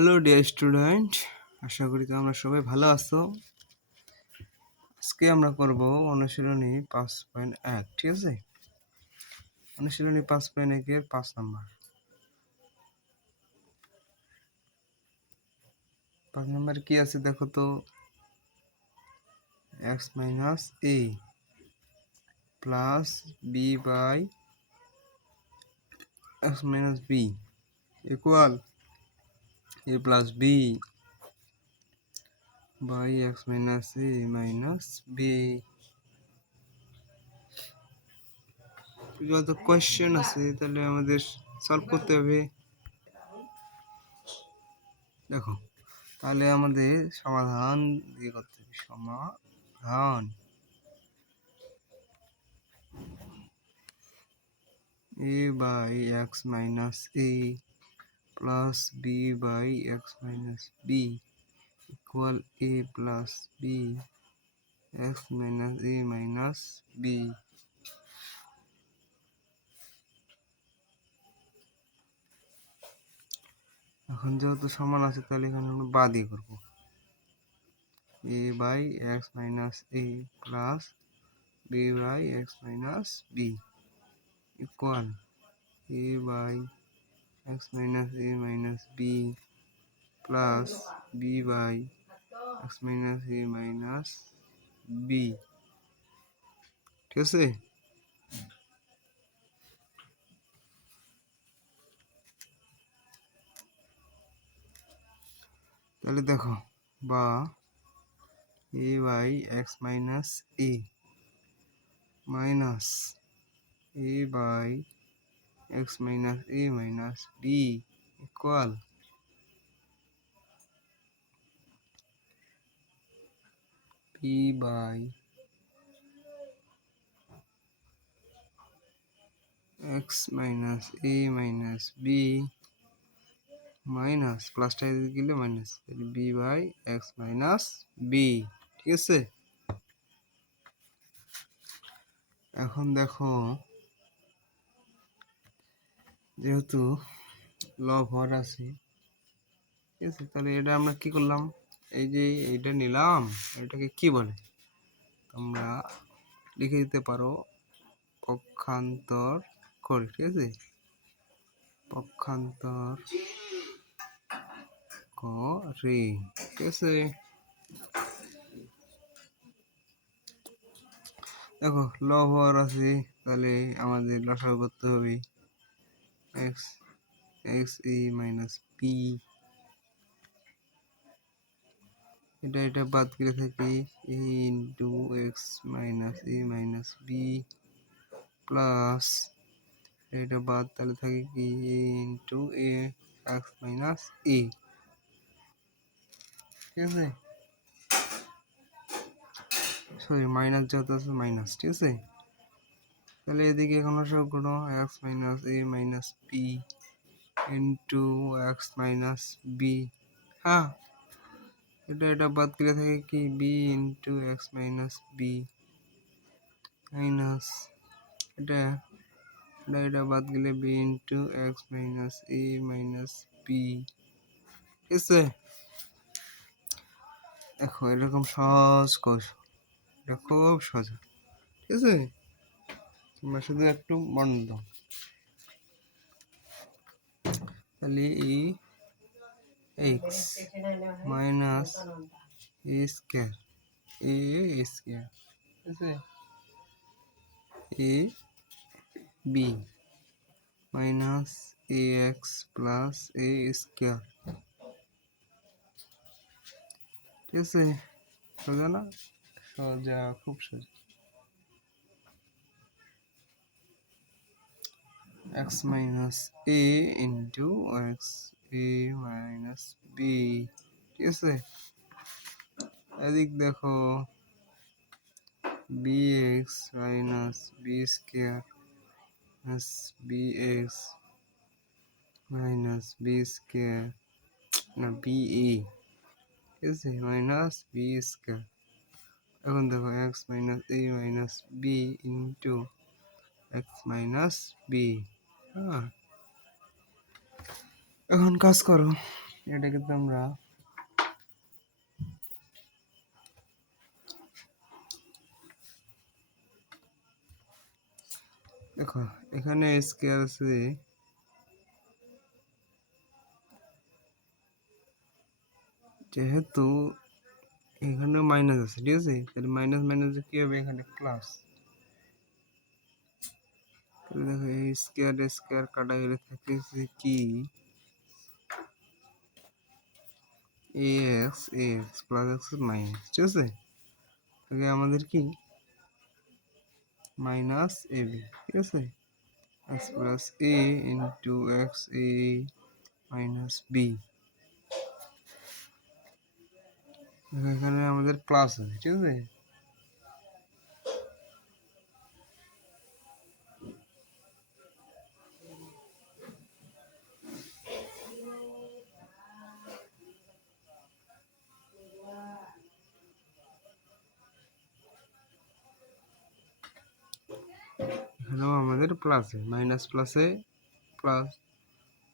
Hello dear student, আশা করি তোমরা সবাই ভালো আছো। আজকে আমরা করব অনুশীলনী 5.1। ঠিক আছে, অনুশীলনী 5.1 এর 5 নাম্বার। 5 নাম্বারে কি আছে দেখো তো, x minus a plus b by x minus b equal a plus b by x minus a minus b। যত কোয়েশ্চেন আছে তাহলে আমাদের সলভ করতে হবে। দেখো, তাহলে আমাদের সমাধান দিয়ে করতে হবে। সমাধান a by x minus a plus b by x minus b equal a plus b x minus a minus b। এখন যেহেতু সমান আছে তাহলে এখানে আমরা বাদই করবো। a by x minus a plus b by x minus b equal a by x minus a minus b plus b by x minus a minus b। ঠিক আছে, তাহলে দেখো, বা a by x minus a minus a by x minus a minus b equal b by x minus a minus b minus প্লাসটা গেলে minus, B by x minus B. ঠিক আছে, এখন দেখো যেহেতু লব হর আছে, ঠিক আছে, তাহলে এটা আমরা কি করলাম, এই যে এইটা নিলাম, এটাকে কি বলে তোমরা লিখে দিতে পারো পক্ষান্তর করে। ঠিক আছে, পক্ষান্তর করে। ঠিক আছে, দেখো লব হর আছে, তাহলে আমাদের লসাগু করতে হবে X X A minus P. এটা বাদ করে থাকি a into X minus A minus B plus এটা বাদ, তাহলে থাকে কি a into A X minus A. ঠিক আছে, সরি মাইনাস যত আছে মাইনাস। ঠিক আছে, তাহলে এদিকে কোনো সব কোনো X minus A minus B into X minus B. হ্যাঁ, এটা বাদ করে থাকে কি B into X minus B minus এটা এটা বাদ গেলে B into X minus A minus B. ঠিক আছে, দেখো এরকম সহজ কৌশল, এটা খুব সহজ। ঠিক আছে, তোমরা শুধু একটু মন দাও। তাহলে এই এক্স মাইনাস এ স্কোয়ার এ স্কোয়ার, ঠিক আছে, A B minus A x plus A square. ঠিক আছে, সোজা না? সোজা, খুব সোজা। x minus a into x a minus b। ঠিক আছে, এদিক দেখো bx minus b square plus bx minus b square না ba, ঠিক আছে, মাইনাস b স্কোয়ার। এখন দেখো x minus a minus b into x minus b। হ্যাঁ, এখন কাজ করো, এটা কিন্তু আমরা দেখো এখানে স্কয়ার আছে, যেহেতু এখানে মাইনাস আছে, ঠিক আছে, তাহলে মাইনাস মাইনাস কি হবে, এখানে প্লাস। তাহলে দেখো এই স্কয়ার স্কয়ার কাটা গেলে থাকতেছে কি x x plus X minus, ঠিক আছে, তাহলে আমাদের কি মাইনাস এ বি, ঠিক আছে, x plus A into X A minus B. এখানে আমাদের প্লাস আছে, ঠিক আছে, এখানেও আমাদের প্লাসে মাইনাস প্লাসে প্লাস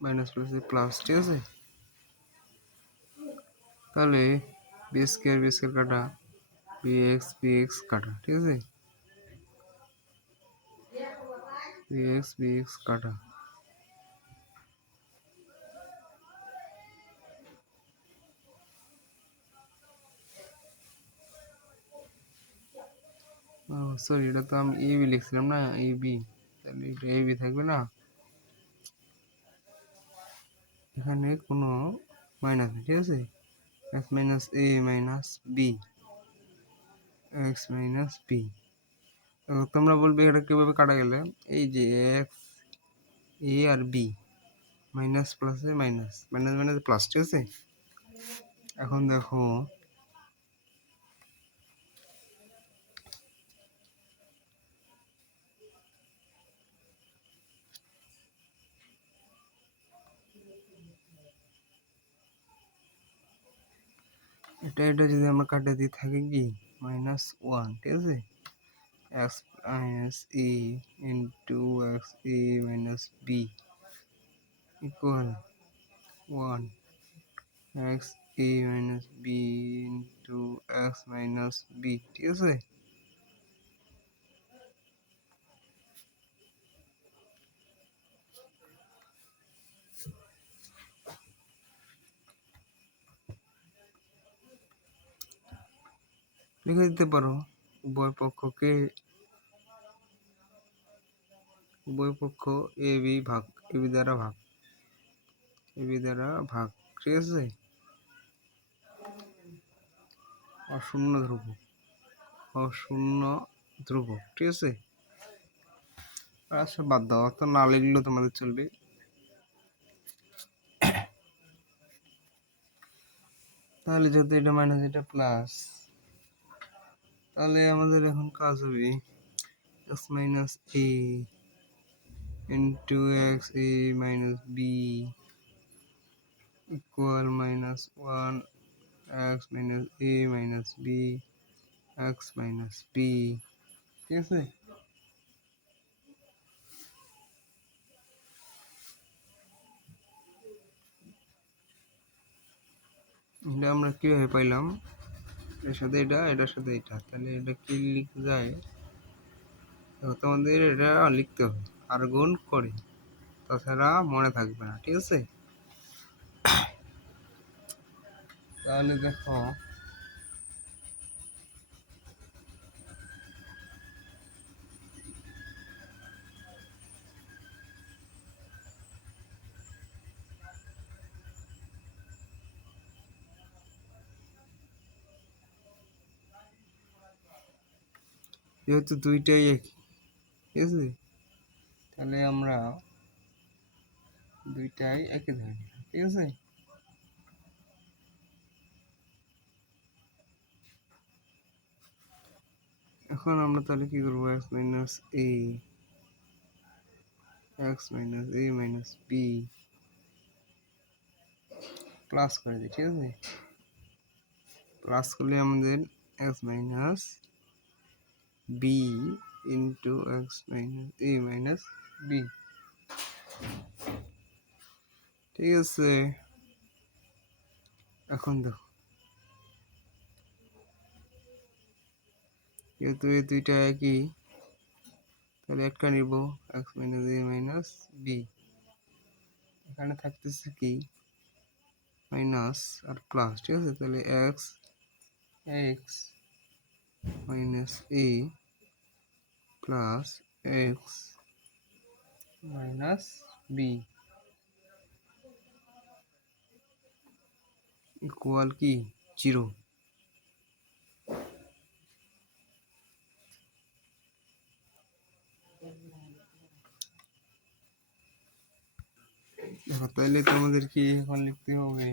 মাইনাস প্লাসে প্লাস, ঠিক আছে। তাহলে বি স্কোয়ার কাটা, বি এক্স কাটা, ঠিক আছে, বি এক্স কাটা। সরি, এটা তো আমি এ বি লিখছিলাম না, এ বি, তাহলে এটা এ বি থাকবে না, এখানে কোনো মাইনাস নেই, ঠিক আছে, X minus A minus B, X minus B. তোমরা বলবে এটা কিভাবে কাটা গেলে, এই যে এক্স এ আর বি মাইনাস প্লাসে মাইনাস মাইনাস মাইনাস প্লাস, ঠিক আছে। এখন দেখো এটা যদি আমরা কাটে দিই থাকে কি মাইনাস ওয়ান, ঠিক আছে, X minus A into X A minus B equal one, X A minus B into X minus B, ঠিক আছে। লিখে দিতে পারো উভয় পক্ষকে, উভয় পক্ষ এ বি ভাগ, এ বি দ্বারা ভাগ, এ বি দ্বারা ভাগ, ঠিক আছে, অশূন্য ধ্রুবক, অশূন্য ধ্রুবক, ঠিক আছে। আচ্ছা বাদ দাও, তো না লিখলেও তোমাদের চলবে। তাহলে যদি এটা মাইনাস এটা প্লাস, তাহলে আমাদের এখন কাজ হবে X minus A into X A minus B equal minus one, X minus A minus B X minus B, ঠিক আছে। এটা আমরা কিভাবে পাইলাম, এটার সাথে এটা, এটার সাথে এটা, তাহলে এটা কি লিখে যায়, তোমাদের এটা লিখতে হবে আর গুণ করে, তাছাড়া মনে থাকবে না, ঠিক আছে। তাহলে দেখো যেহেতু দুইটাই একই, ঠিক আছে, তাহলে আমরা দুইটাই একই ধরে নিলাম, ঠিক আছে। এখন আমরা তাহলে কি করবো, X minus A minus B plus করে দিই, ঠিক আছে, প্লাস করলে আমাদের X minus B into X minus A minus B, ঠিক আছে। এখন দেখো, যেহেতু এই দুইটা একই, তাহলে একটা নিব X minus A minus B. এখানে থাকতেছে কি মাইনাস আর প্লাস, ঠিক আছে? তাহলে X X minus A plus X minus B equal কি 0। দেখো, তাহলে তোমাদের কি এখন লিখতে হবে,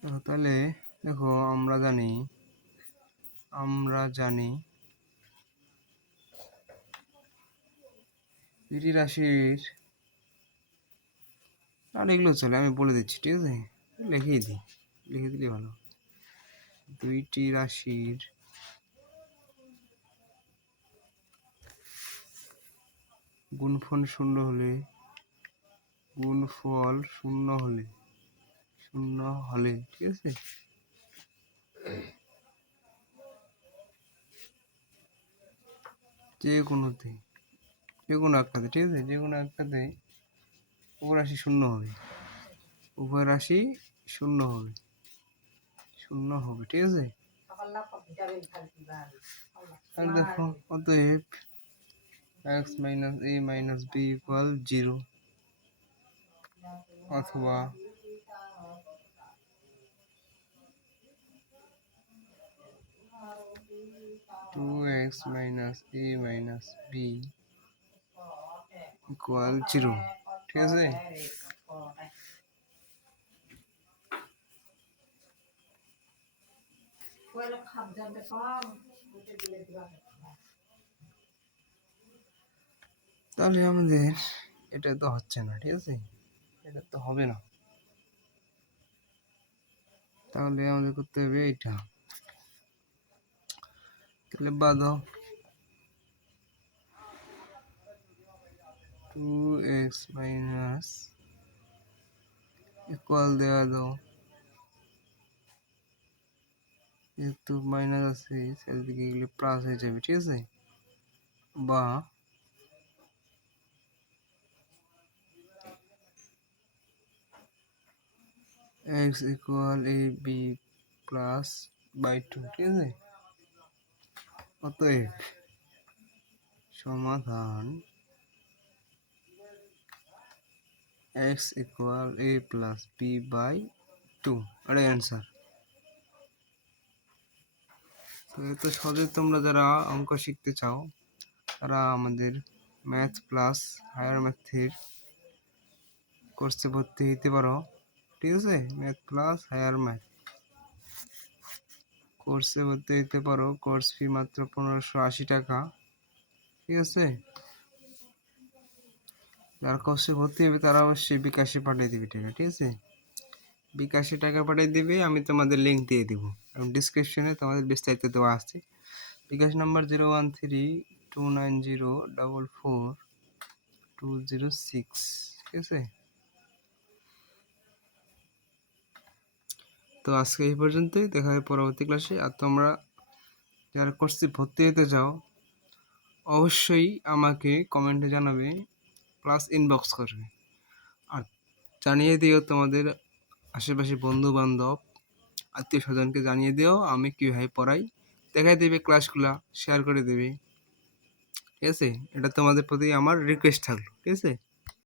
দেখো তাহলে দেখো আমরা জানি দুইটি রাশির, আর এগুলো চলে, আমি বলে দিচ্ছি, ঠিক আছে? লিখে দিলে ভালো। দুইটি রাশির গুণফল শূন্য হলে, ঠিক আছে, যে কোনো একটাতে, ঠিক আছে, যে কোনো একটাতে উভয় রাশি শূন্য হবে, ঠিক আছে? তাহলে দেখো, অতএব x minus A minus B equal 0, অথবা two x minus A minus B equal 0, ঠিক আছে? তাহলে আমাদের এটা তো হচ্ছে না, ঠিক আছে, এটা তো হবে না। তাহলে আমাদের করতে হবে এটা। তাহলে বাঁধো 2x মাইনাস ইকুয়াল দেওয়া দাও, যেহেতু মাইনাস আছে চারিদিকে গেলে প্লাস হয়ে যাবে, ঠিক আছে? বা x equal a b plus by 2, ঠিক আছে? অতএব সমাধান x equal a plus b by 2, এটাই অ্যান্সার। তো এত সহজে তোমরা যারা অঙ্ক শিখতে চাও তারা আমাদের ম্যাথ প্লাস হায়ার ম্যাথের কোর্সে ভর্তি হতে পারো, ঠিক আছে? ম্যাথ প্লাস হায়ার ম্যাথ কোর্সে ভর্তি হতে পারো। কোর্স ফি মাত্র 1580 টাকা, ঠিক আছে? যারা কোর্সে ভর্তি হবে তারা অবশ্যই বিকাশে পাঠিয়ে দিবে টাকা, ঠিক আছে? বিকাশে টাকা পাঠিয়ে দিবে, আমি তোমাদের লিঙ্ক দিয়ে দিব এবং ডিসক্রিপশনে তোমাদের বিস্তারিত দেওয়া আছে। বিকাশ নাম্বার 013290444206, ঠিক আছে? তো আজকে এই পর্যন্তই, দেখা হয় পরবর্তী ক্লাসে। আর তোমরা যারা কোর্সে ভর্তি হতে চাও অবশ্যই আমাকে কমেন্টে জানাবে, প্লাস ইনবক্স করবে। আর জানিয়ে দিও তোমাদের আশেপাশে বন্ধু বান্ধব আত্মীয় স্বজনকে জানিয়ে দিও আমি কীভাবে পড়াই, দেখাই দেবে ক্লাসগুলা, শেয়ার করে দেবে, ঠিক আছে? এটা তোমাদের প্রতি আমার রিকোয়েস্ট থাকলো, ঠিক আছে?